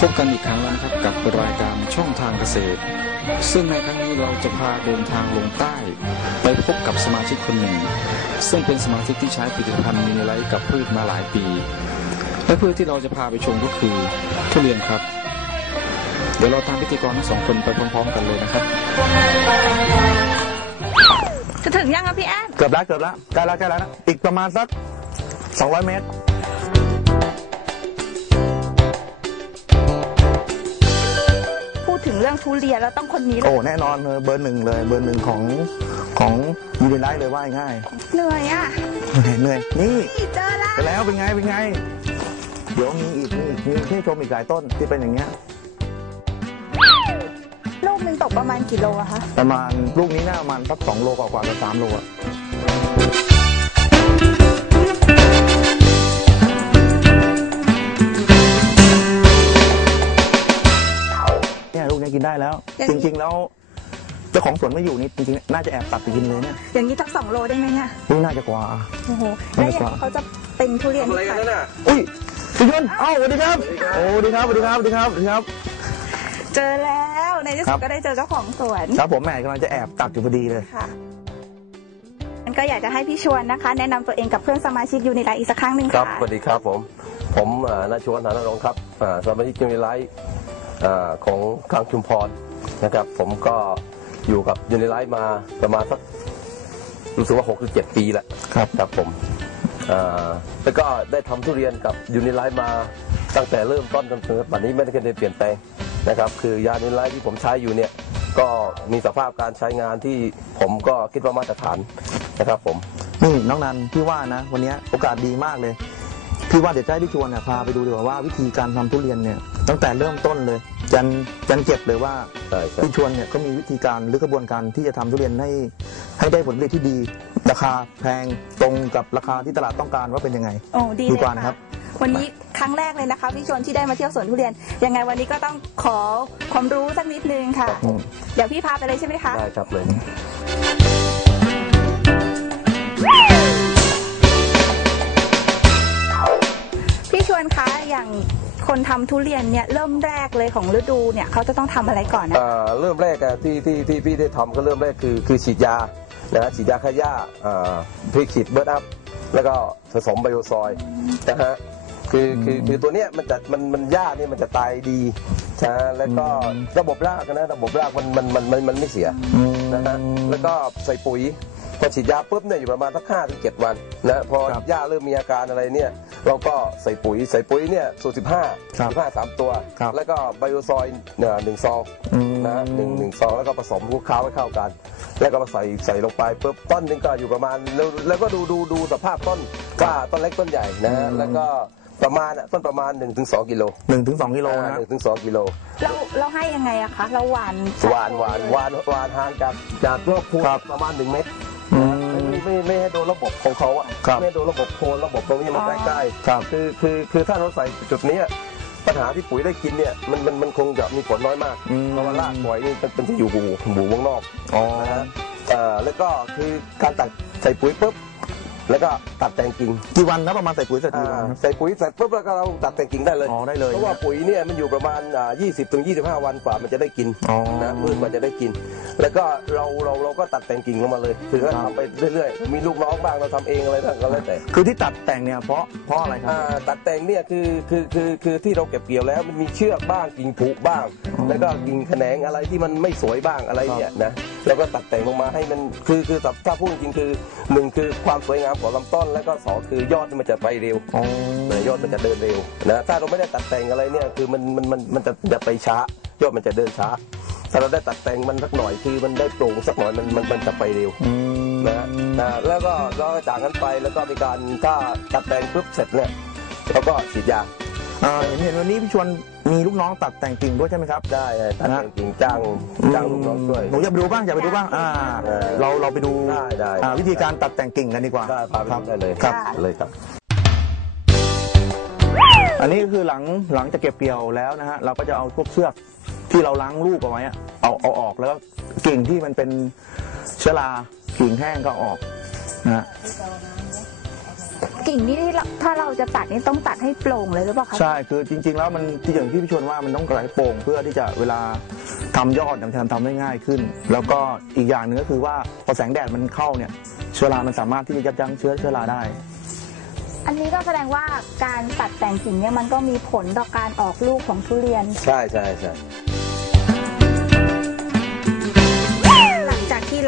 พบกันอีกครั้งแล้วนะครับกับรายการช่องทางเกษตร ซึ่งในครั้งนี้เราจะพาเดินทางลงใต้ ไปพบกับสมาชิกคนหนึ่ง ซึ่งเป็นสมาชิกที่ใช้ผลิตภัณฑ์มินิไลท์กับพืชมาหลายปี และพืชที่เราจะพาไปชมก็คือทุเรียนครับ เดี๋ยวเราตามพิธีกรทั้งสองคนไปพร้อมๆกันเลยนะครับ จะถึงยังคะพี่แอนเกือบแล้วเกือบแล้วใกล้แล้วใกล้แล้วนะอีกประมาณสัก 200 เมตร เรื่องทุเรียนแล้วต้องคนนี้เลโอ้ยแน่นอนเลยเบอร์หนึ่งเลย เบอร์หนึ่งของของยูนิไลท์เลยว่าง่ายเหนื่อยอะๆเหนื่อยนี่นี่เจอแล้วไปแล้วเป็นไงเป็นไง เดี๋ยวมีอีกมีอีกมีให้ชมอีกหลายต้นที่เป็นอย่างเงี้ยลูกหนึ่งตกประมาณกี่โลอะคะประมาณลูกนี้น่าประมาณสักสองโลกว่าๆกับสามโลอะ แล้ว จริงๆแล้วเจ้าของสวนไม่อยู่นี่จริงๆน่าจะแอบตัดไปกินเลยเนี่ยอย่างนี้สักสองโลได้ไหมเนี่ยนี่น่าจะกว่าโอ้โหแล้วอย่างนี้เขาจะเป็นทุเรียนที่ขายอุ้ยพี่ยนต์เอ้าสวัสดีครับโอ้สวัสดีครับสวัสดีครับสวัสดีครับสวัสดีครับ เจอแล้วในที่คสุรัดบก็ได้เจอเจ้าของสวนครับผมแหม่กำลังจะแอบตัดอยู่พอดีเลยค่ะงั้นก็อยากจะให้พี่ชวนนะคะ แนะนำตัวเองกับเพื่อนสมาชิกยูนิไลท์อีกสักครั้งหนึ่งครับค่ะสวัสดีครับผมผมเอ่อนาชวนฐานรงค์ครับอ่าสมาชิกยูนิไลท์อ่า ของทางชุมพรนะครับ ผมก็อยู่กับยูนิไลท์มาประมาณสักรู้สึกว่า6หรือ7ปีแล้วครับครับผมอ่าแล้วก็ได้ทำทุเรียนกับยูนิไลท์มาตั้งแต่เริ่มต้นจนถึงปัจจุบันนี้ไม่ได้เคยเปลี่ยนแปลงนะครับ คือยายูนิไลท์ที่ผมใช้อยู่เนี่ยก็มีสภาพการใช้งานที่ผมก็คิดว่ามาตรฐานนะครับผมนี่น้องนันพี่ว่านะ วันนี้โอกาสดีมากเลย พี่ว่าเดี๋ยวจะให้พี่ชวนเนี่ยพาไปดูดีกว่าว่าวิธีการทำทุเรียนเนี่ยตั้งแต่เริ่มต้นเลยยันยันเก็บเลยว่าใช่ใช่พี่ชวนเนี่ยก็มีวิธีการหรือกระบวนการที่จะทำทุเรียนให้ให้ได้ผลผลิตที่ดี ราคาแพงตรงกับราคาที่ตลาดต้องการว่าเป็นยังไงโอ้ดีดีเลยกว่านะครับวันนี้ครั้งแรกเลยนะคะพี่ชวนที่ได้มาเที่ยวสวนทุเรียน ยังไงวันนี้ก็ต้องขอความรู้สักนิดนึงค่ะอืมเดี๋ยวพี่พาไปเลยใช่ไหมคะได้ครับเลย พี่ชวนคะ อย่างคนทำทุเรียนเนี่ยเริ่มแรกเลยของฤดูเนี่ยเขาจะต้องทำอะไรก่อนนะ อ่าเริ่มแรกอะที่ที่ที่พี่ได้ทำก็เริ่มแรกคือคือฉีดยานะฮะฉีดยาฆ่าหญ้าอ่าพี่ฉีดเบิร์ดอัพแล้วก็ผสมไบโอซอยนะฮะคือคือคือตัวเนี้ยมันจะมันมันหญ้าเนี่ยมันจะตายดีนะฮะแล้วก็ระบบรากนะระบบรากมันมันมันมันมันไม่เสียอืมนะฮะแล้วก็ใส่ปุ๋ย พอฉีดยาปุ๊บเนี่ยอยู่ประมาณสักห้าถึงเจ็ดวันนะพอครับหญ้าเริ่มมีอาการอะไรเนี่ยเราก็ใส่ปุ๋ยใส่ปุ๋ยเนี่ยสูตรสิบห้าครับสิบห้าสามตัว ครับแล้วก็ไบโอซอยเนี่ยหนึ่งซองอืม นะหนึ่งหนึ่งซองแล้วก็ผสมคลุกเคล้าให้เข้ากัน แล้วก็มาใส่ใส่ลงไปปุ๊บต้นหนึงก็อยู่ประมาณแล้วแล้วก็ดูดูดูสภาพต้นว่าต้นเล็กต้นใหญ่นะฮะอืมแล้วก็ประมาณอะต้นประมาณ1นถึงสกิโลหนึ่งถึงสองกิโลนะหนึ่งถึงสองกิโล เราเราให้ยังไงอะคะ เราหวานหวานหวานหวานหวานห่างจากจากรอบพวงครับประมาณหนึ่งเมตรอืม ไม่ไม่ไม่ไม่ให้โดนระบบของเขาอะครับไม่ให้โดนระบบโคนระบบตรงนี้มันใกล้ครับๆคือคือคือถ้าเราใส่จุดเนี้ยปัญหาที่ปุ๋ยได้กินเนี่ยมันมันมันคงจะมีผลน้อยมากอืม เพราะว่าลากปล่อยนี่เป็นเป็นที่อยู่หูหูวงนอกอ๋อนะฮะเอ่อแล้วก็คือการตัดใส่ปุ๋ยปุ๊บ แล้วก็ตัดแต่งกิ่งกี่วันนะประมาณใส่ปุ๋ยเสร็จกี่วันอ่าครับ ใส่ปุ๋ยเสร็จปุ๊บแล้วก็เราตัดแต่งกิ่งได้เลย อ๋อได้เลยเพราะว่าปุ๋ยเนี่ยมันอยู่ประมาณอ่า20ถึง25 วันกว่ามันจะได้กินอ๋อนะพืชมันจะได้กิน แล้วก็เราเราเราก็ตัดแต่งกิ่งลงมาเลย คือก็ครับ ทำไปเรื่อยๆ มีลูกน้องบ้างเราทำเองอะไรบ้างก็แล้วแต่คือที่ตัดแต่งเนี่ยเพราะเพราะอะไรครับ อ่าตัดแต่งเนี่ยคือคือคือคือที่เราเก็บเกี่ยวแล้วมันมีเชือกบ้างกิ่งผุบ้างอืมแล้วก็กิ่งแขนงอะไรที่มันไม่สวยบ้างอะไรเนี่ยนะแล้วก็ตัดแต่งลงมาให้มันคือคือถ้าพูดจริงๆคือหนึ่งคือความสวยงามของลำต้นแล้วก็สองคือยอดมันจะไปเร็วอ๋อเออยอดมันจะเดินเร็วนะถ้าเราไม่ได้ตัดแต่งอะไรเนี่ยคือมันมันมันมันจะจะไปช้ายอดมันจะเดินช้า ถ้าเราได้ตัดแต่งมันสักหน่อยคือมันได้โปร่งสักหน่อยมันมันมันจะไปเร็วอืมนะนะแล้วก็เราจากนั้นไปแล้วก็มีการถ้าตัดแต่งปุ๊บเสร็จเนี่ยเราก็ฉีดยา อ่าเห็นเห็นวันนี้พี่ชวนมีลูกน้องตัดแต่งกิ่งด้วยใช่ไหมครับ ได้ตัดแต่งกิ่งจ้างจ้างลูกน้องช่วย หนูอยากไปดูบ้างอยากไปดูบ้างอ่าเออเราเราไปดูได้ได้ อ่าวิธีการตัดแต่งกิ่งกันดีกว่าได้พาไปครับดูได้เลยครับเลยครับ อันนี้ก็คือหลังหลังจากเก็บเกี่ยวแล้วนะฮะเราก็จะเอาพวกเชือกที่เราล้างลูกเอาไว้อะเอาเอาออกแล้วก็กิ่งที่มันเป็นเชื้อรากิ่งแห้งก็ออกนะฮะ กิ่งนี่เราถ้าเราจะตัดนี่ต้องตัดให้โปร่งเลยหรือเปล่าคะใช่คือจริง ๆ แล้วมันที่อย่างที่พี่ชวนว่ามันต้องกระไรโป่งเพื่อที่จะเวลาทำยอดเนี่ยมันจะทำได้ง่ายขึ้น แล้วก็อีกอย่างหนึ่งก็คือว่าพอแสงแดดมันเข้าเนี่ยเชื้อรา มันสามารถที่จะยับยั้งเชื้อเชื้อราได้ อันนี้ก็แสดงว่าการตัดแต่งกิ่งเนี่ยมันก็มีผลต่อการออกลูกของทุเรียน ใช่ใช่ใช่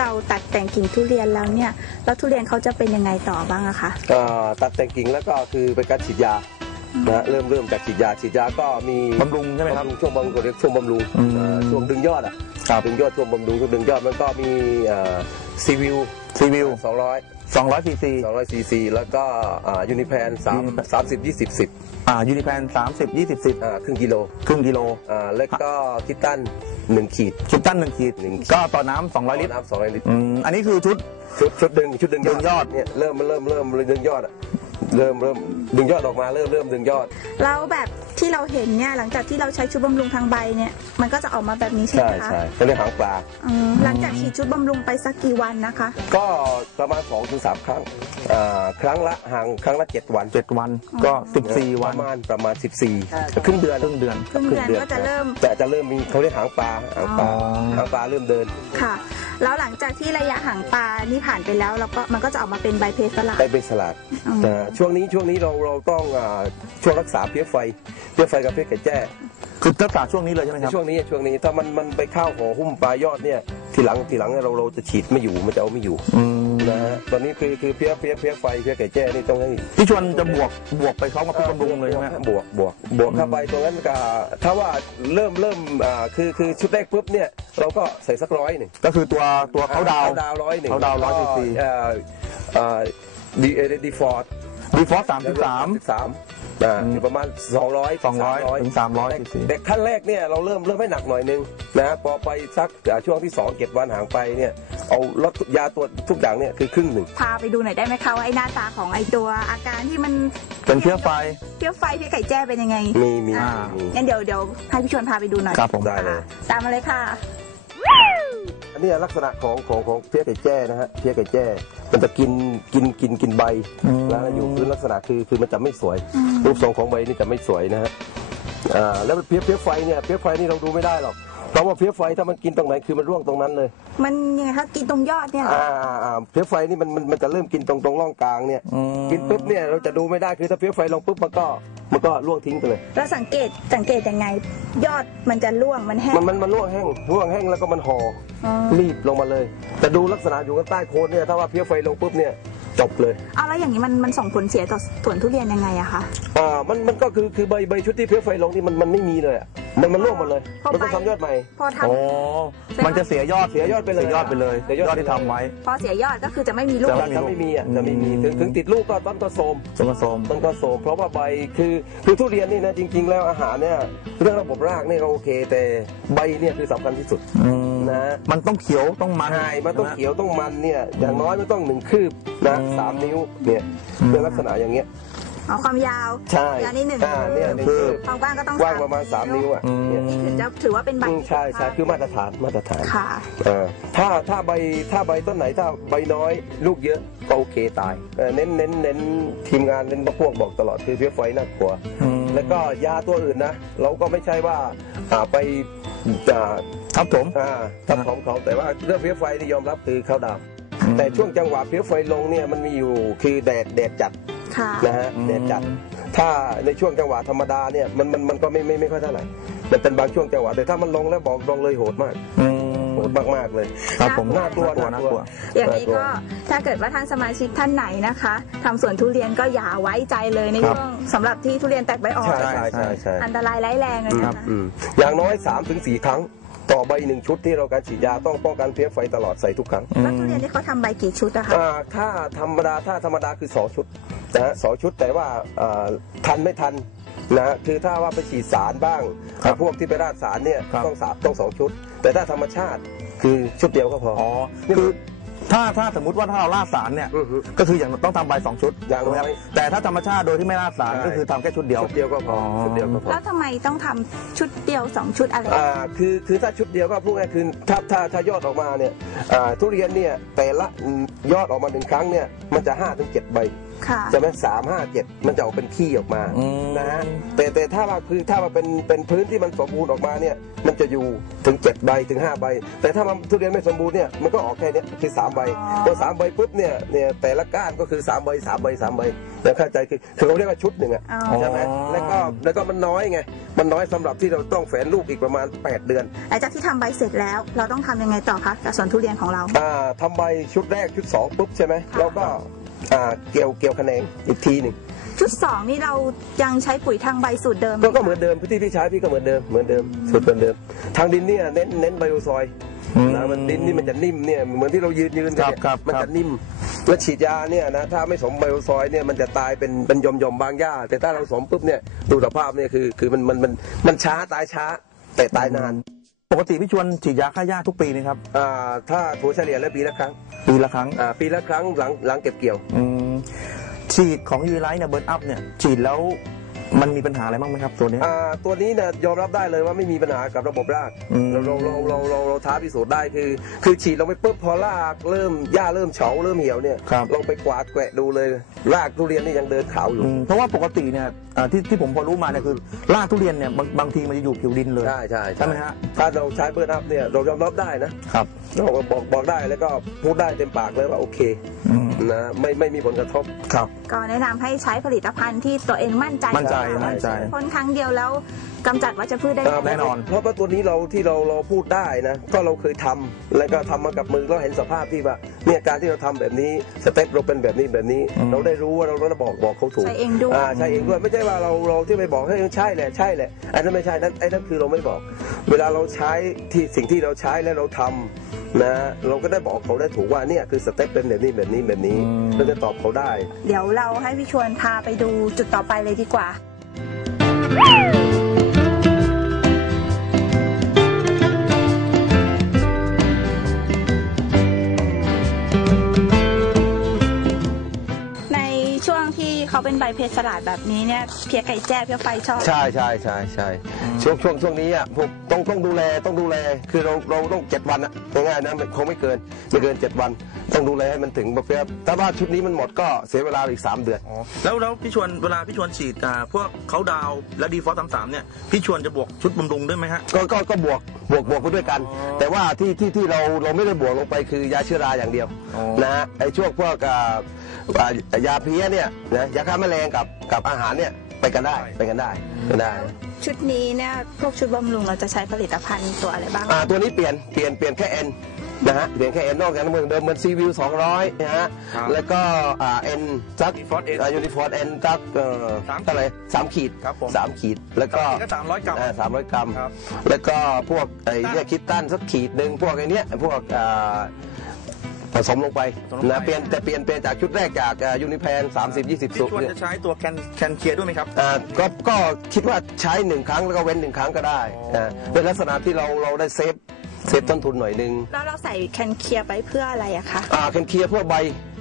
เราตัดแต่งกิ่งทุเรียนแล้วเนี่ยแล้วทุเรียนเขาจะเป็นยังไงต่อบ้างอะคะก็ตัดแต่งกิ่งแล้วก็คือเป็นการฉีดยานะฮะเริ่มเริ่มจากฉีดยาฉีดยาก็มีบำรุงใช่ไหมครับช่วงบำรุงเรียกช่วงบำรุงอืมเอ่อช่วงดึงยอดอะครับดึงยอดช่วงบำรุงช่วงดึงยอดมันก็มีซีวิวซีวิวสองร้อย200ซีซีสองร้อยซีซีแล้วก็ยูนิแพนสามสามสิบยี่สิบสิบ อ่ายูนิแพน30 20 10อ่าครึ่งกิโลครึ่งกิโลอ่าแล้วก็คิตตันหนึ่งขีด คิดตั้นหนึ่งขีดหนึ่งขีด ก็ต่อน้ำ200ลิตรน้ำสองร้อยลิตรอืมอันนี้คือชุด ชุดชุดดึงชุดดึงดึงยอด เนี่ยเริ่มเริ่มเริ่มเริ่มดึงยอดอะ เริ่มเริ่มดึงยอดออกมาเริ่มเริ่มดึงยอด แล้วแบบที่เราเห็นเนี่ยหลังจากที่เราใช้ชุดบำรุงทางใบเนี่ยมันก็จะออกมาแบบนี้ใช่ไหใช่มคะใช่เขาเรียกหางปลา อืมหลังจากฉีดชุดบำรุงไปสักกี่วันนะคะ ก็ประมาณ2อถึงสครั้งอ่าครั้งละห่างครั้งละ 7 วัน7วันก็ 14ปวันระมาณประมาณ 14 ครึ่งเดือนครึ่งเดือน ครึ่งเดือนก็จะเริ่ม จะจะเริ่มมีเขาเรียกหางปลาหางปลาอ๋อ หางปลาเริ่มเดินค่ะ แล้วหลังจากที่ระยะห่างปลานี่ผ่านไปแล้วเราก็มันก็จะออกมาเป็นใบเพสลาได้เป็นสลัดอืมอ่าช่วงนี้ช่วงนี้เราเราต้องอ่าช่วงรักษาเพี้ยไฟเพี้ยไฟกับเพี้ยไก่แจ้คือรักษาช่วงนี้เลยใช่ไหมในครับ ช่วงนี้ช่วงนี้ถ้ามันมันไปเข้าห่อหุ้มปลายอดเนี่ยทีหลังทีหลังเราเราจะฉีดไม่อยู่มันจะเอาไม่อยู่อืมนะฮะตอนนี้คือคือเพี้ยเพี้ยเพี้ยไฟเพี้ยไก่แจ้นี่ต้องให้ พี่ชวนจะบวกบวกไปเขามาเป็นบำรุงเลยใช่ไหมบวกบวกบวกเข้าไปตรงนั้นก็ถ้าว่าเริ่มเริ่มอ่าคือคือชุดแรกปุ๊บเนี่ยเราก็ใส่สักร้อยหนึ่งก็คือตัวตัวเขาดาวดาวร้อยหนึ่งเขาดาว100 cc ดีเอดีฟอร์ด ดีฟอสสามสิบสาม สามอ่าอยู่ประมาณ 200 200ถึง300 cc แต่ขั้นแรกเนี่ยเราเริ่มเริ่มให้หนักหน่อยนึงนะพอไปสักอ่าช่วงที่ 2 เก็บวันห่างไปเนี่ยเอาลดยาตัวทุกอย่างเนี่ยคือครึ่งหนึ่ง พาไปดูหน่อยได้ไหมคะว่าไอ้หน้าตาของไอ้ตัวอาการที่มันเป็นเชื้อไฟ เพี้ยไฟเพี้ยไก่แจ้เป็นยังไงมีมีอ่า มี งั้นเดี๋ยวเดี๋ยวให้พี่ชวนพาไปดูหน่อยครับผม ได้เลยค่ะตามมาเลยค่ะ อันนี้ลักษณะของของของเพี้ยไก่แจ้นะฮะเพี้ยไก่แจ้ มันจะกินกินกินกินใบอืมแล้วอยู่พื้นลักษณะคือคือมันจะไม่สวยอืมรูปทรงของใบนี่จะไม่สวยนะฮะอ่าแล้วเพี้ยเพี้ยไฟเนี่ยเพี้ยไฟนี่เราดูไม่ได้หรอกเพราะว่าเพี้ยไฟถ้ามันกินตรงไหนคือมันร่วงตรงนั้นเลย มันยังไงคะกินตรงยอดเนี่ยเหรออ่าอ่าอ่าเพี้ยไฟนี่มันมันมันจะเริ่มกินตรงตรงร่องกลางเนี่ยอืมกินปุ๊บเนี่ยเราจะดูไม่ได้คือถ้าเพี้ยไฟลงปุ๊บมันก็ มันก็ร่วงทิ้งไปเลยแล้วสังเกตสังเกตยังไง ยอดมันจะร่วงมันแห้ง มันมันมันร่วงแห้งร่วงแห้งแล้วก็มันห่ออ๋อรีบลงมาเลย แต่ดูลักษณะอยู่ข้างใต้โคนเนี่ยถ้าว่าเพี้ยไฟลงปุ๊บเนี่ยจบเลยเอาแล้วอย่างนี้มันมันส่งผลเสียต่อสวนทุเรียนยังไงอะคะอ่ามันมันก็คือคือใบใบชุดที่เพี้ยไฟลงนี่มันมันไม่มีเลยอะ มันมันร่วงหมดเลย พอมันต้องใบทำยอดใหม่ พอท โอ้มันจะเสียยอดเสียยอดไปเลยสียยอดไปเลยเสียยอด ยอดที่ทำไว้ำพอเสียยอดก็คือจะไม่มีลูก จะ จะจะไม่มีอะจะไม่มีถึงถึงติดลูกก็ต้นก็โทรมสมผสมต้นก็โทรมเพราะว่าใบคือคือทุเรียนนี่นะจริง ๆ แล้วอาหารเนี่ยเรื่องระบบรากเนี่ยก็โอเค แต่ใบเนี่ยคือสำคัญที่สุดอืมนะมันต้องเขียวต้องมัน ใช่มันต้องเขียวต้องมันเนี่ยอย่างน้อยมันต้องหนึ่งคืบนะอืมสามนิ้วเนี่ยอืม เป็นลักษณะอย่างเงี้ย เอาความยาวใช่ยาวนี่หนึ่งอ่าเนี่ยหนึ่งคืคือบความกว้างก็ต้องกว้างประมาณ 3 นิ้วอะอืมเนี่ยนี่คือจะถือว่าเป็นใบอืมใช่ใช่คือมาตรฐานมาตรฐานค่ะ เออถ้าถ้าใบถ้าใบต้นไหนถ้าใบน้อยลูกเยอะก็โอเคตายเออเน้นเน้นเน้นทีมงานเน้นพวกบอกตลอดคือเพี้ยไฟน่ากลัว อืมแล้วก็ยาตัวอื่นนะ เราก็ไม่ใช่ว่าอ่าไปจะครับผม อ่าทับของเขาแต่ว่าเรื่องเพี้ยไฟที่ยอมรับคือเขาดำแต่ช่วงจังหวะเพี้ยไฟลงเนี่ยมันมีอยู่คือแดดแดดจัด ค่ะ นะฮะแดดจัด ถ้าในช่วงจังหวะธรรมดาเนี่ยมันมันมันก็ไม่ไม่ไม่ค่อยเท่าไหร่มันเป็นบางช่วงจังหวะแต่ถ้ามันลงแล้วบอกลงเลยโหดมากอืมโหดมากๆเลย ครับผมน่ากลัวน่ากลัว อย่างนี้ก็ถ้าเกิดว่าท่านสมาชิกท่านไหนนะคะทำสวนทุเรียนก็อย่าไว้ใจเลยในครับ ช่วงสำหรับที่ทุเรียนแตกใบอ่อน ใช่ใช่ใช่ใช่อันตรายร้ายแรงเลยนะคะอืมอย่างน้อย3าถึงสครั้ง ต่อใบหนึ่งชุดที่เราการฉีดยาต้องป้องกันเพี้ยไฟตลอดใส่ทุกครั้งแล้วทุเรียนที่เขาทำใบกี่ชุดอะคะอ่าถ้าธรรมดาถ้าธรรมดาคือสองชุด นะฮะสองชุดแต่ว่าอ่าทันไม่ทันนะฮะคือถ้าว่าไปฉีดสารบ้างครับพวกที่ไปราดสารเนี่ยครับ ต้องสามต้องสองชุด แต่ถ้าธรรมชาติคือชุดเดียวก็พออ๋อคือถ้าถ้าสมมุติว่าถ้าเราล่าสารเนี่ยอือฮึ ก็คืออย่างต้องทำใบสองชุดอย่างน้อย ถูกไหมครับแต่ถ้าธรรมชาติโดยที่ไม่ล่าสารใช่ก็คือทำแค่ชุดเดียว ชุดเดียวก็พอออ ชุดเดียวก็พอแล้วทำไมต้องทำชุดเดียวสองชุดอะไร อ่าคือคือถ้าชุดเดียวก็พูดง่ายคือถ้าถ้าถ้ายอดออกมาเนี่ยอ่าทุเรียนเนี่ยแต่ละยอดออกมาหนึ่งครั้งเนี่ยมันจะ5้าถึงเจ็ดใบ ค่ะใช่ไหมสามห้าเจ็ดมันจะออกเป็นขี้ออกมาอืม นะฮะแต่แต่ถ้าว่าคือถ้ามาเป็นเป็นพื้นที่มันสมบูรณ์ออกมาเนี่ยมันจะอยู่ถึงเจ็ดใบถึงห้าใบ แต่ถ้ามันทุเรียนไม่สมบูรณ์เนี่ยมันก็ออกแค่เนี้ยคือสามใบอ๋อพอสามใบปุ๊บเนี่ยเนี่ยแต่ละก้านก็คือสามใบสามใบสามใบแล้วเข้าใจคือคือเขาเรียกว่าชุดหนึ่งอะ อ๋อ ใช่ไหมแล้วก็แล้วก็มันน้อยไง มันน้อยสำหรับที่เราต้องแฝนลูกอีกประมาณ 8 เดือนหลังจากที่ทำใบเสร็จแล้ว เราต้องทำยังไงต่อคะกับสวนทุเรียนของเรา อ่าทำใบชุดแรกชุดสองปุ๊บใช่ไหมค่ะ แล้วก็ อ่าเกี่ยวเกี่ยวคะแนนอีกทีหนึ่งชุดสองนี่เรายังใช้ปุ๋ยทางใบสูตรเดิมไหมก็ก็เหมือนเดิมพี่ที่พี่ใช้พี่ก็เหมือนเดิมเหมือนเดิมสูตรเหมือนเดิม ทางดินเนี่ยเน้นเน้นไบโอซอยอืมนะมันดินนี่มันจะนิ่มเนี่ยเหมือนที่เรายืนยืนกันเนี่ยครับครับมันครัจะบนิ่มแล้วฉีดยาเนี่ยนะถ้าไม่สมไบโอซอยเนี่ยมันจะตายเป็นเป็นหยอมยอมๆบางหญ้าแต่ถ้าเราสมปุ๊บเนี่ยดูสภาพเนี่ยคือคือมันมันมันมันช้าตายช้าแต่ตายนาน ปกติพี่ชวนฉีดยาฆ่าหญ้าทุกปีนะครับอ่าถ้าถัวเฉลี่ยแล้วปีละครั้งปีละครั้งอ่าปีละครั้งหลังหลังเก็บเกี่ยวอืมฉีดของยูไลท์เนี่ยเบิร์นอัพเนี่ยฉีดแล้วมันมีปัญหาอะไรบ้างไหมครับตัวเนี้ยอ่าตัวนี้เนี่ยยอมรับได้เลยว่าไม่มีปัญหากับระบบรากอืม เราเราเราเราเราเราท้าพิสูจน์ได้คือ คือฉีดลงไปปุ๊บพอรากเริ่มหญ้าเริ่มเฉาเริ่มเหี่ยวเนี่ยครับลองไปกวาดแกะดูเลยรากทุเรียนนี่ยังเดินขาวอยู่ อืมเพราะว่าปกติเนี่ย อ่าที่ที่ผมพอรู้มาเนี่ยคือรากทุเรียนเนี่ยบางบางทีมันจะอยู่ผิวดินเลย ใช่ใช่ใช่ไหมฮะถ้าเราใช้เบิร์นอัพเนี่ยเรายอมรับได้นะครับ เราก็บอกบอกได้แล้วก็พูดได้เต็มปากเลยว่าโอเคอืมนะไม่ไม่มีผลกระทบ ครับ ก็แนะนำให้ใช้ผลิตภัณฑ์ที่ตัวเองมั่นใจมั่นใจว่ามั่นใจพ่นครั้งเดียวแล้ว กำจัดวัชพืชได้าแน่นอน เพราะว่าตัวนี้เราที่เราเราพูดได้นะ ก็เราเคยทำแล้วก็ทำมากับมือเราเห็นสภาพที่ว่าเนี่ยการที่เราทำแบบนี้สเต็ปเราเป็นแบบนี้แบบนี้อืมเราได้รู้ว่าเราเราบอกบอกเขาถูกใช้เองด้วยอ่าใช่เองด้วยไม่ใช่ว่าเราเราที่ไปบอกให้ใช่แหละใช่แหละอันนั้นไม่ใช่นั่นไอ้นั่นคือเราไม่บอก เวลาเราใช้ที่สิ่งที่เราใช้แล้วเราทำนะเราก็ได้บอกเขาได้ถูกว่าเนี่ยคือสเต็ปเป็นแบบนี้แบบนี้แบบนี้อืม เราจะตอบเขาได้ เดี๋ยวเราให้พี่ชวนพาไปดูจุดต่อไปเลยดีกว่า เขาเป็นใบเพชรสลัดแบบนี้เนี่ยเพียไก่แจ้เพียไฟชอบใช่ใช่ใช่ใช่ช่วงช่วงช่วงนี้อะผมต้องต้องดูแลต้องดูแลคือเราเราต้องเจ็ดวันอะง่ายๆนะมันคงไม่เกินไม่เกินเจ็ดวัน ต้องดูแลให้มันถึงแบบเนี้ยถ้าว่าชุดนี้มันหมดก็เสียเวลาอีกสามเดือนแล้วแล้วพี่ชวนเวลาพี่ชวนฉีดอ่าพวกเขาดาวน์และดีฟอสสามสามเนี่ยพี่ชวนจะบวกชุดบำรุงด้วยไหมฮะก็ก็ก็บวกบวกบวกไปด้วยกันอ๋อแต่ว่าที่ที่ที่เราเราไม่ได้บวกลงไปคือยาเชื้อราอย่างเดียวอ๋อนะฮะไอ้ช่วงพวกอ่า อ่ายาเพลี้ยเนี่ยนะยาฆ่าแมลงกับกับอาหารเนี่ยไปกันได้ไปกันได้ไปได้ ชุดนี้เนี่ยพวกชุดบำรุงเราจะใช้ผลิตภัณฑ์ตัวอะไรบ้างอ่าตัวนี้เปลี่ยนเปลี่ยนเปลี่ยนแค่เอ็นนะฮะเปลี่ยนแค่เอ็นนอกจากนั้นเหมือนเดิมเหมือนซีวิวสองร้อยนะฮะครับแล้วก็อ่าเอ็นสัก Uniform N ยูนิฟอร์ดเอ็นสักเอ่อสามขีดเท่าไหร่สามขีดครับผมสามขีดแล้วก็ก็สามร้อยกรัมสามร้อยกรัมครับแล้วก็พวกไอ้เนี่ยคิดตันสักขีดหนึ่งพวกไอ้เนี้ยพวกอ่า ผสมลงไปผสมลงไป นะเปลี่ยนแต่เปลี่ยนเปลี่ยนจากชุดแรกจากยูนิแพนสามสิบยี่สิบพี่สูชวนจะใช้ตัวแคนแคนเคียร์ด้วยไหมครับ อ่าก็ก็คิดว่าใช้หนึ่งครั้งแล้วก็เว้นหนึ่งครั้งก็ได้อ๋อนะเป็นลักษณะที่เราเราได้เซฟเซฟต้นทุนหน่อยหนึง แล้วเราใส่แคนเคียร์ไปเพื่ออะไรอะคะ อ่าเคนเคลียร์เพื่อใบ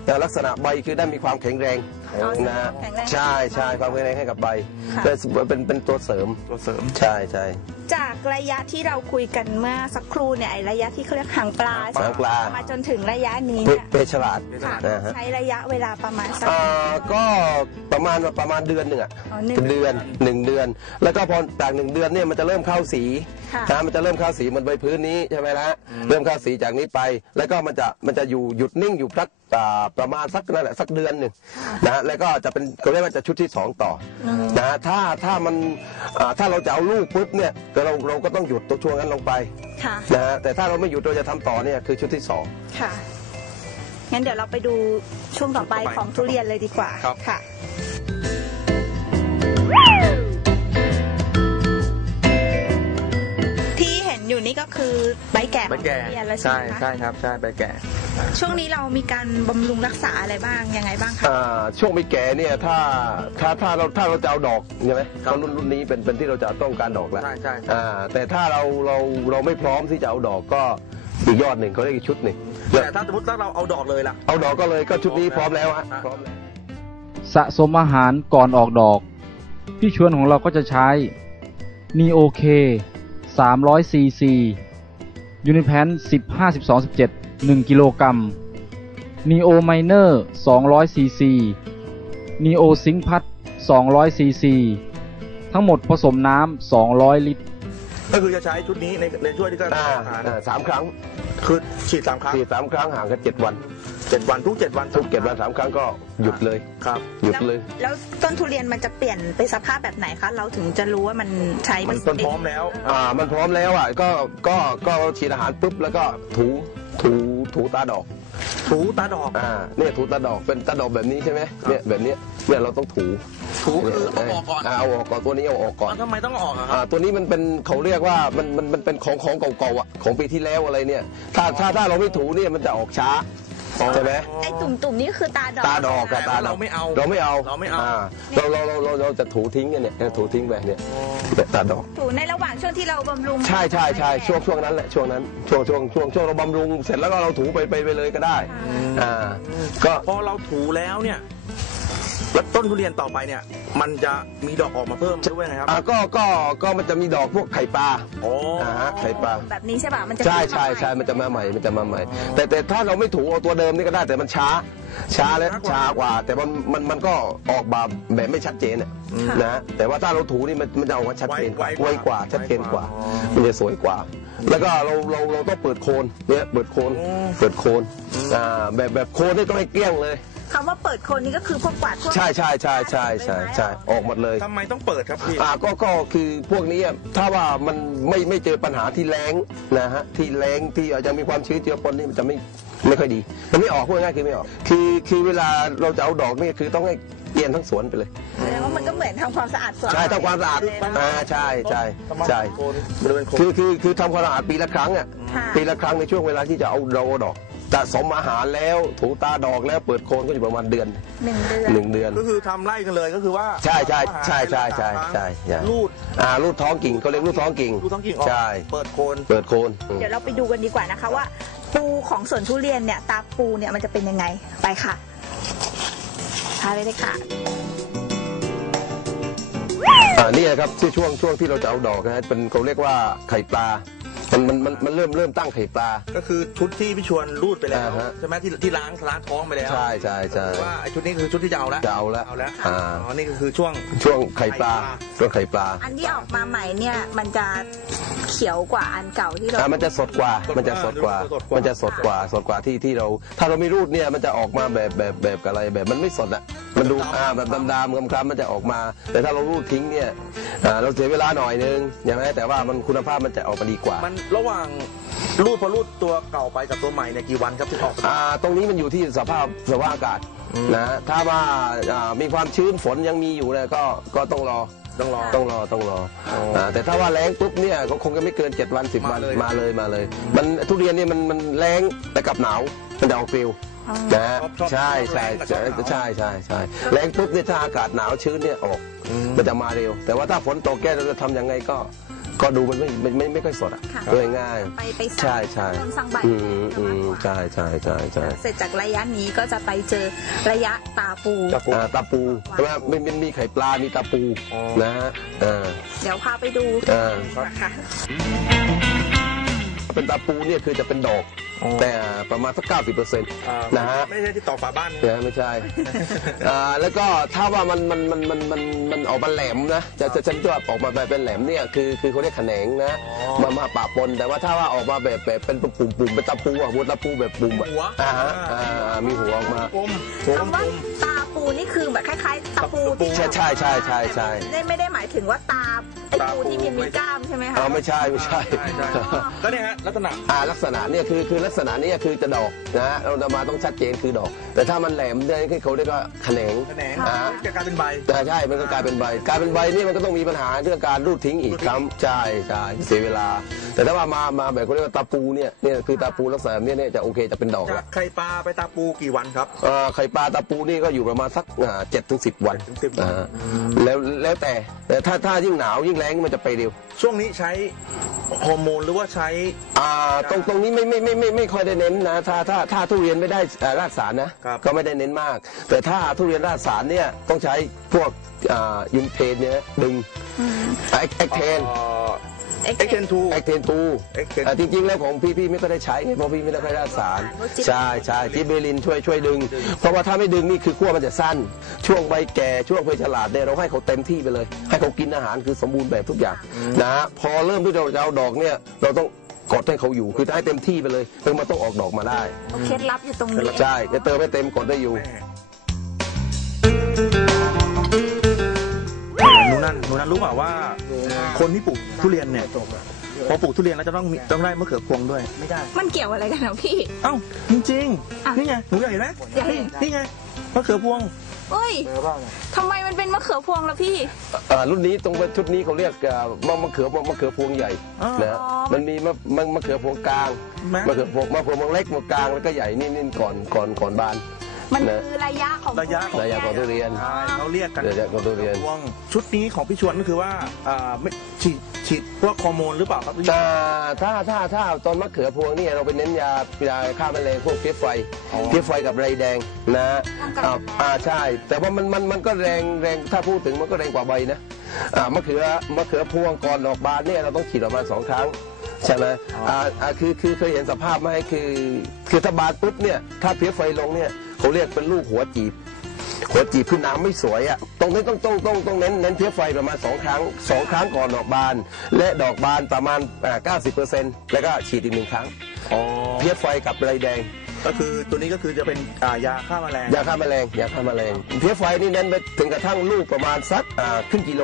แต่ลักษณะใบคือได้มีความแข็งแรงอ๋อ นะฮะแข็งแรง ใช่ใช่ความแข็งแรงให้กับใบค่ะ เป็นเป็นเป็นตัวเสริมตัวเสริม ใช่ใช่จากระยะที่เราคุยกันเมื่อสักครู่เนี่ยไอ้ระยะที่เขาเรียกหางปลาหางปลา มาจนถึงระยะนี้เพเนี่ยเพฉลาดค่ะนะฮะใช้ระยะเวลาประมาณสักอ่าก็ประมาณประมาณเดือนหนึ่งอะอ๋อหนึ่งเป็นเดือนหนึ่งเดือน แล้วก็พอจากหนึ่งเดือนเนี่ยมันจะเริ่มเข้าสีค่ะ นะมันจะเริ่มเข้าสีเหมันใบพื้นนี้ใช่ไหมล่ะเริ่มเข้าสีจากนี้ไป แล้วก็มันจะมันจะอยู่หยุดนิ่งอยู่สักอ่าประมาณสักนั่นแหละสักเดือนหนึ่งนะฮะแล้วก็จะเป็นเขาเรียกว่าจะชุดที่สองต่ออนะฮะถ้าถ้ามันอ่าถ้าเราจะเอาลูกปุ๊บเนี่ยก็เราเราก็ต้องหยุดตัวช่วงนั้นลงไปค่ะ นะฮะแต่ถ้าเราไม่หยุดเราจะทำต่อเนี่ยคือชุดที่สองค่ะ งั้นเดี๋ยวเราไปดูช่วงต่อไปของทุเรียนเลยดีกว่าครับ ค่ะ นอยู่นี่ก็คือใบแก่ขใบองแก่ทุเรียนแล้วใช่ใช่ไหมคะใช่ครับใช่ใบแก่ช่วงนี้เรามีการบำรุงรักษาอะไรบ้างยังไงบ้างคะ อ่าช่วงไม่แก่เนี่ยถ้าถ้าถ้าเราถ้าเราจะเอาดอกใช่ไหมครับเพราะรุ่นรุ่นนี้เป็นเป็นที่เราจะต้องการดอกแล้ว ใช่ใช่ใช่อ่าแต่ถ้าเราเราเราไม่พร้อมที่จะเอาดอกก็อีกยอดหนึ่งเขาเรียกอีกชุดหนึ่งแต่ถ้าสมมติถ้าเราเอาดอกเลยล่ะ เอาดอกก็เลยก็ชุดนี้พร้อมแล้วฮะครับพร้อมแล้ว สะสมอาหารก่อนออกดอก พี่ชวนของเราก็จะใช้ n e o k 300 cc Unipan 10 52 17 1 กิโลกรัม Neo Miner 200 cc นีโอซิงพัด200 ซีซี ทั้งหมดผสมน้ำ 200 ลิตร ก็คือจะใช้ชุดนี้ในในช่วยที่ก็อ่าอาหารอ่าสามครั้งคือฉีดสามครั้ง สี่สามครั้งห่างกันเจ็ดวัน เจ็ดวันทุกเจ็ดวันทุกเจ็ดวันสามครั้งก็หยุดเลยครับหยุดเลย แล้วต้นทุเรียนมันจะเปลี่ยนไปสภาพแบบไหนคะ เราถึงจะรู้ว่ามันใช้มันต้นพร้อมแล้วอ่ามันพร้อมแล้วอะก็ก็ก็ฉีดอาหารปุ๊บแล้วก็ถูถูถูตาดอก ถูตาดอกอ่าเนี่ยถูตาดอกเป็นตาดอกแบบนี้ใช่ไหมเนี่ยแบบเนี้ยเนี่ยเราต้องถูถูคือเอาออกก่อนาเอาออกก่อนตัวนี้เอาออกก่อนแล้วทำไมต้องออกอะคอ่ารับตัวนี้มันเป็นเขาเรียกว่ามันมันมันเป็นของของเก่าๆอะของปีที่แล้วอะไรเนี่ย ถ้าถ้าถ้าเราไม่ถูเนี่ยมันจะออกช้า ใช่ไหมไอ้ตุ่มๆนี่คือตาดอกตาดอกกับตาดอกเราไม่เอาเราไม่เอาเราไม่เอาเราเราเราเราเราจะถูทิ้งกันเนี่ยถูทิ้งไปเนี่ยแบบตาดอกถูในระหว่างช่วงที่เราบำรุงใช่ใช่ใช่ช่วงช่วงนั้นแหละช่วงนั้นช่วงช่วงช่วงช่วงเราบำรุงเสร็จแล้วก็เราถูไปไปไปเลยก็ได้อ่าก็พอเราถูแล้วเนี่ย แล้วต้นทุเรียนต่อไปเนี่ย มันจะมีดอกออกมาเพิ่มด้วยนะครับ อ่าก็ก็ก็มันจะมีดอกพวกไข่ปลาโอ้อ่าฮะไข่ปลาแบบนี้ใช่ป่ะมันจะใช่ขึ้นมาใช่ใช่หม่มันจะมาใหม่มันจะมาใหม่ แต่แต่ถ้าเราไม่ถูเอาตัวเดิมนี่ก็ได้แต่มันช้า ช้าและช้ากว่า แต่มันมันมันก็ออกมาแบบไม่ชัดเจนอะนะแต่ว่าถ้าเราถูนี่มันมันจะออกมาชัดเจนกว่าไวกว่าชัดเจนกว่า มันจะสวยกว่า แล้วก็เราเราเราต้องเปิดโคนเนี่ยเปิดโคนเปิดโคนอ่าแบบแบบโคนนี่ต้องให้เกลี้ยงเลย คำว่าเปิดคนนี่ก็คือพวกกวาดพวก ใช่ใช่ใช่ใช่ใช่ใช่ออกหมดเลย ทำไมต้องเปิดครับพี่ อ่าก็ก็คือพวกนี้อะถ้าว่ามันไม่ไม่เจอปัญหาที่แรงนะฮะที่แรงที่อาจจะมีความชื้นเจือปนนี่มันจะไม่ไม่ค่อยดี มันไม่ออกพูดง่ายๆคือไม่ออก คือคือเวลาเราจะเอาดอกนี่คือต้องให้เกลียนทั้งสวนไปเลย แสดงว่ามันก็เหมือนทำความสะอาดสวนใช่ทำความสะอาดเลยนะอ่าใช่ใช่ใช่โคนบริเวณโคน คือคือคือทำความสะอาดปีละครั้งอะค่ะ ปีละครั้งในช่วงเวลาที่จะเอาเราเอาดอก จะสมอาหารแล้วถูตาดอกแล้วเปิดโคนก็อยู่ประมาณเดือนหนึ่งเดือน หนึ่งเดือน ก็คือทำไล่กันเลยก็คือว่าใช่ใช่ใช่ใช่ใช่ใช่ใช่รูดอ่ารูดท้องกิ่งเขาเรียกรูดท้องกิ่งรูดท้องกิ่งออกใช่เปิดโคนเปิดโคนอืมเดี๋ยวเราไปดูกันดีกว่านะคะว่า ปูของสวนทุเรียนเนี่ยตาปูเนี่ยมันจะเป็นยังไงไปค่ะพาไปเลยค่ะอ่านี่ครับที่ช่วงช่วงที่เราจะเอาดอกนะฮะเป็นเขาเรียกว่าไข่ปลา มันมันมันมันเริ่มเริ่มตั้งไข่ปลา ก็คือชุดที่พี่ชวนรูดไปแล้วอ่าฮะ ใช่ไหมที่ที่ล้างล้างท้องไปแล้วใช่ใช่ใช่ว่าไอ้ชุดนี้คือชุดที่จะเอาแล้วจะเอาแล้วเอาแล้วอ่าอ๋อนี่ก็คือช่วง ช่วงไข่ปลาไข่ปลาช่วงไข่ปลา อันที่ออกมาใหม่เนี่ยมันจะ เขียวกว่าอันเก่าที่เรา อ่ามันจะสดกว่า มันจะสดกว่า มันจะสดกว่า สดกว่าที่ที่เรา ถ้าเราไม่รูดเนี่ยมันจะออกมาแบบแบบแบบอะไรแบบมันไม่สดอะ มันดูอ่าแบบดำๆคล้ำๆมันจะออกมา แต่ถ้าเรารูดทิ้งเนี่ยอ่าเราเสียเวลาหน่อยนึงใช่ไหมแต่ว่ามันคุณภาพมันจะออกมาดีกว่า มันระหว่างรูดพอรูดตัวเก่าไปกับตัวใหม่เนี่ยกี่วันครับถึงออกอ่าตรงนี้มันอยู่ที่สภาพสภาพอากาศนะถ้าว่าอ่ามีความชื้นฝนยังมีอยู่เนี่ยก็ก็ต้องรอ ต้องรอ ต้องรอต้องรออ่าแต่ถ้าว่าแรงปุ๊บเนี่ยก็คงจะไม่เกิน 7 วัน 10 วัน มาเลยมาเลยมาเลยมันทุเรียนเนี่ยมันมันแรงแต่กลับหนาวมันจะออกฟิลนะฮะชอบชอบใช่ใช่แรงกับใช่ชอบหนาวใช่ใช่ใช่แรงปุ๊บเนี่ยถ้าอากาศหนาวชื้นเนี่ยออกมันจะมาเร็ว แต่ว่าถ้าฝนตกแก้เราจะทำยังไงก็ ก็ดูมันไม่ไม่ไม่ไม่ค่อยสดอะค่ะ โดยง่าย ไปไปสั่งใช่ใช่ต้นสั่งใบอืมอืมากมกว่าใช่ใช่ใช่ใช่เสร็จจากระยะนี้ก็จะไปเจอระยะตาปูตาปูอ่าตาปูใช่ไหมมันมันมีไข่ปลา มีตาปูอ๋อนะฮะอ่า เดี๋ยวพาไปดูอ่า นะคะ เป็นตาปูเนี่ยคือจะเป็นดอก อ๋อ แต่ประมาณสักเก้าสิบเปอร์เซ็นต์อ่านะฮะ ไม่ใช่ที่ต่อฝาบ้านนะไม่ใช่ อ่าแล้วก็ถ้าว่ามันมันมันมันมันมันออกมาแหลมนะ จะจะฉันจะออกมาแบบเป็นแหลมเนี่ยคือคือเขาเรียกแขนงนะมามาปะปนแต่ว่าถ้าว่าออกมาแบบแบบเป็นปุ่มปุ่มๆเป็นตาปูอะหัวตาปูแบบปุ่มอะหัว อ่าฮะอ่ามีหัวออกมากลม คำว่าตาปูนี่คือแบบคล้ายๆตาปูที่ใช่ใช่ใช่ใช่ใช่ไม่ไม่ได้หมายถึงว่าตาไอปูที่มีมีกล้ามใช่ไหมคะ อ๋อไม่ใช่ไม่ใช่ ใช่ใช่ ก็เนี่ยฮะลักษณะอ่าลักษณะเนี่ยคือคือลักษณะเนี้คือจะดอกนะฮะเราจะมาต้องชัดเจนคือดอก แต่ถ้ามันแหลมเนี่ยคือเขาเรียกว่าแขนงแขนงอ่าจะกลายเป็นใบแต่ใช่มันก็กลายเป็นใบกลายเป็นใบนี่มันก็ต้องมีปัญหาเรื่องการรูดทิ้งอีกครั้งใช่ใช่เสียเวลา แต่ถ้าว่ามามาแบบเขาเรียกว่าตาปูเนี่ยเนี่ยคือตาปูลักษณะแบบเนี้ยเนี่ยจะโอเคจะเป็นดอกจาละกไข่ปลาไปตาปูกี่วันครับเอ่อไข่ปลาตาปูนี่ก็อยู่ประมาณสักเจ็ดถึงสิบวันถึง10วันอ่าแล้วแล้วแต่แต่ถ้าถ้ายิ่งหนาวยิ่งแรงมันจะไปเร็ว ช่วงนี้ใช้ฮอร์โมนหรือว่าใช้อ่าตรงตรงนี้ไม่ไม่ไม่ไม่ไม่ค่อยได้เน้นนะถ้าถ้าถ้าทุเรียนไม่ได้เอ่อรากสารนะครับ ก็ไม่ได้เน้นมาก แต่ถ้าทุเรียนรากสารเนี่ยต้องใช้พวกอ่ายูนเทนเนี่ยดึงแอคแอคเทนเอ่อเอ็กเอ็กเทนทู แอคเทนทู Acten จริงๆ แล้วของพี่พี่ไม่ก็ได้ใช้เพราะพี่ไม่ได้ค่อยได้สารพวกจิบใช่ใช่จิบเบลินช่วยช่วยดึง เพราะว่าถ้าไม่ดึงนี่คือขั้วมันจะสั้น ช่วงใบแก่ช่วงใบฉลาดเนี่ยเราให้เขาเต็มที่ไปเลย ให้เขากินอาหารคือสมบูรณ์แบบทุกอย่างนะพอเริ่มที่เราจะเอาดอกเนี่ยเราต้อง กดให้เขาอยู่คือให้เต็มที่ไปเลยเพื่อมันต้องออกดอกมาได้เคล็ดลับอยู่ตรงนี้ใช่จะเติมให้เต็มกดได้อยู่หนูนั่นหนูนั่นรู้เปล่าว่า คนที่ปลูกทุเรียนเนี่ยพอปลูกทุเรียนแล้วจะต้องมีต้องได้มะเขือพวงด้วย ไม่ได้ มันเกี่ยวอะไรกันนะพี่ เอ้าจริงอะๆนี่ไงหนูอยากเห็นไหมอยากเห็นนี่ไงมะเขือพวง เอ้ยทำไมมันเป็นมะเขือพวงล่ะพี่ อ่ารุ่นนี้ตรงชุดนี้เขาเรียกอ่ามะมะเขือมะเขือพวงใหญ่อ๋อ นะมันมีมะมะมะเขือพวงกลางแม่มะเขือพวงมะเขือพวงเล็กมะกลางแล้วก็ใหญ่นี่นี่ก่อนก่อนก่อนบาน มันนะ คือระยะของระยะ ระยะของทุเรียน ใช่เขาเรียกกันระยะของทุเรียนพวงชุดนี้ของพี่ชวนก็คือว่าอ่าไม่ฉีดฉีดพวกฮอร์โมนหรือเปล่าครับถ้าถ้าถ้าถ้าตอนมะเขือพวงเนี่ยเราไปเน้นยายาฆ่าแมลงพวกเพี้ยไฟเพี้ยไฟกับไรแดงนะอ่าอ่าใช่ แต่ว่ามันมันมันก็แรงแรงถ้าพูดถึงมันก็แรงกว่าใบนะอ่ามะเขือมะเขือพวงก่อนดอกบานเนี่ยเราต้องฉีดประมาณสองครั้งใช่ไหมอ่าอ่าคือคือเคยเห็นสภาพไหมคือคือถ้าบานปุ๊บเนี่ยถ้าเพี้ยไฟลงเนี่ย เขาเรียกเป็นลูกหัวจีบ หัวจีบคือน้ำไม่สวยอะตรงนี้ต้องต้องต้องต้องเน้นเน้นเพี้ยไฟประมาณสองครั้งสองครั้งก่อนดอกบาน และดอกบานประมาณเก้าสิบเปอร์เซ็นต์แล้วก็ฉีดอีกหนึ่งครั้ง อ๋อเพี้ยไฟกับไรแดง ก็คือตัวนี้ก็คือจะเป็นอ่ายาฆ่าแมลง ยาฆ่าแมลงยาฆ่าแมลงเพี้ยไฟนี่เน้นไปถึงกระทั่งลูกประมาณสักอ่าครึ่งกิโล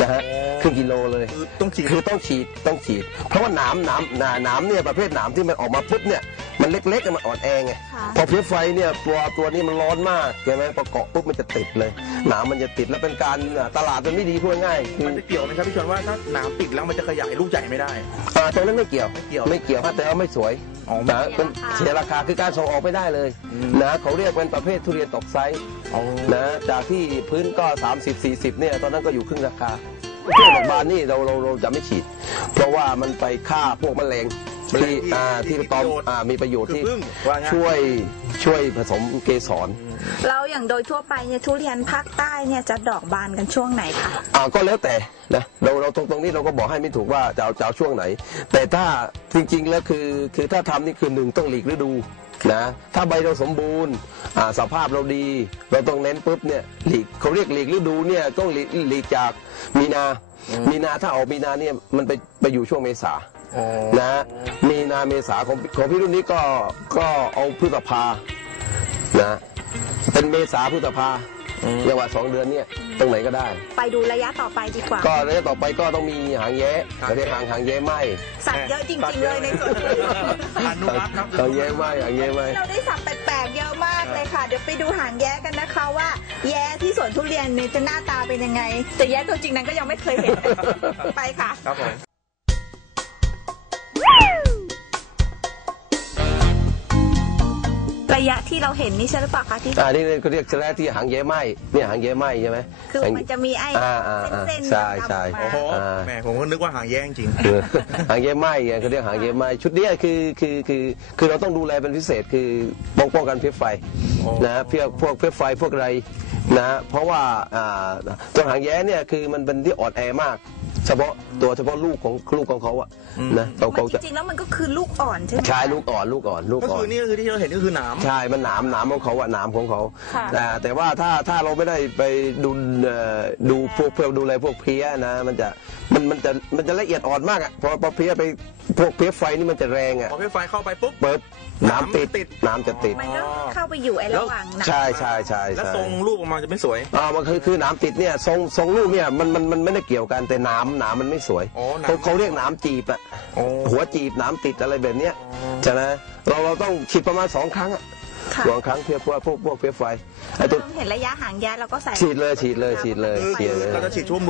นะฮะครึ่งกิโลเลย คือต้องฉีด คือต้องฉีดต้องฉีด เพราะว่าหนามหนามหนาหนามเนี่ยประเภทหนามที่มันออกมาปุ๊บเนี่ยมันเล็กๆอะมันอ่อนแอไงค่ะ พอเพี้ยไฟเนี่ยตัวตัวนี้มันร้อนมากใช่ไหมพอเกาะปุ๊บมันจะติดเลย หนามมันจะติดแล้วเป็นการอ่าตลาดมันไม่ดีพูดง่ายๆคือมันจะเกี่ยวไหมครับพี่ชวนว่าถ้าหนามติดแล้วมันจะขยายลูกใหญ่ไม่ได้ อ่าตรงนั้นไม่เกี่ยวไม่เกี่ยวไม่เกี่ยวแต่ว่าไม่สวยอ๋อไม่นะเป็นเสียราคาคือการส่งออกไม่ได้เลยนะเขาเรียกเป็นประเภททุเรียนตกไซส์อ๋อนะจากที่พื้นก็ 30 40เนี่ยตอนนั้นก็อยู่ครึ่งราคา ช่วงดอกบานนี่เราเราเราจะไม่ฉีด เพราะว่ามันไปฆ่าพวกแมลงที่อ่าที่ตอมอ่ามีประโยชน์คือที่พึ่งว่างั้นช่วยช่วยผสมเกสร เราอย่างโดยทั่วไปเนี่ยทุเรียนภาคใต้เนี่ยจะดอกบานกันช่วงไหนคะอ่าก็แล้วแต่นะเราเราตรงตรงนี้เราก็บอกให้ไม่ถูกว่าจะเอาจะเอาช่วงไหน แต่ถ้าจริงๆแล้วคือคือถ้าทำนี่คือหนึ่งต้องหลีกฤดู นะถ้าใบเราสมบูรณ์อ่าสภาพเราดี เราต้องเน้นปุ๊บเนี่ยหลีกเขาเรียกหลีกฤดูเนี่ยต้องหลีกหลีกจากมีนา มีนาถ้าออกมีนาเนี่ยมันไปไปอยู่ช่วงเมษานะมีนาเมษาของของพี่รุ่นนี้ก็ก็เอาพฤษภานะเป็นเมษาพฤษภา เรียกว่าสองเดือนเนี่ยตรงไหนก็ได้ ไปดูระยะต่อไปดีกว่า ก็ระยะต่อไปก็ต้องมีหางแย้เราเรียกหางหางแย้ไหมสัตว์เยอะจริงๆเลยในสวนทุเรียนอนุรักษ์ครับหางแย้ไหมหางแย้ไหมเราได้สับแปลกๆเยอะมากเลยค่ะ เดี๋ยวไปดูหางแย้กันนะคะว่า แย้ที่สวนทุเรียนเนี่ยจะหน้าตาเป็นยังไง แต่แย้ตัวจริงนั้นก็ยังไม่เคยเห็นไปค่ะครับผม ระยะที่เราเห็นนี่ใช่หรือเปล่าคะที่ อ่านี่เขาเรียกแรกที่หางแย้ไหมเนี่ยหางแย้ไหมใช่ไหมคือมันจะมีไอ้อ่าอ่าอ่าเส้นๆใช่ใช่ดำๆออกโอ้มาโหอ่า แหมผมก็นึกว่าหางแย่งจริงคือหางแย้ไหมไงเขาเรียกหางแย้ไหมชุดเนี้ยคือคือคือคือเราต้องดูแลเป็นพิเศษคือป้องป้องกันเพี้ยไฟโอ้นะเพี้ยพวกเพี้ยไฟพวกอะไรนะเพราะว่าอ่าตัวหางแย้เนี่ยคือมันเป็นที่อ่อนแอมาก เฉพาะตัวเฉพาะลูกของลูกของเขาอะนะเขามันเขาจจะริงๆแล้วมันก็คือลูกอ่อนใช่ไหมใช้ลูกอ่อนลูกอ่อนลูกก็อ่อคืน อนี่ก็คือที่เราเห็นก็คือหนาม ใช่มันหนามหนามของเขาอะหนามของเขาค่ะ แต่แต่ว่าถ้าถ้าเราไม่ได้ไปดูเอ่อดูพวกเพื่อดูแลพวกเพลี้ยนะ มันจะมันมันจะมันจะละเอียดอ่อนมากอะพอพอเพลี้ยไปพวกเพลี้ยไฟนี่มันจะแรงอะพอไฟไฟเข้าไปปุ๊บ เปิบน้ำติดติดน้ำจะติด มันก็เข้าไปอยู่ไอ้ระหว่างหนัง ใช่ใช่ใช่แล้วใช่ทรงรูปออกมาจะไม่สวย อ่ามันคือคือหนามติดเนี่ยทรงทรงลูกเนี่ยมันมันมันไม่ได้เกี่ยวกันแต่หนามหนามมันไม่สวยอ๋อหนาม เขาเขาเรียกหนามจีบอะโอ้หัวจีบหนามติดอะไรแบบเนี้ยใช่ไหมเราเราต้องฉีดประมาณสองครั้งอะค่ะสองครั้งเพื่อพวกพวกพวกเพลี้ยไฟไอ้ตัวเห็นระยะหางแย้เราก็ใส่ ฉีดเลยฉีดเลยฉีดเลยคือฉีดเลย เราจะฉีดช่วง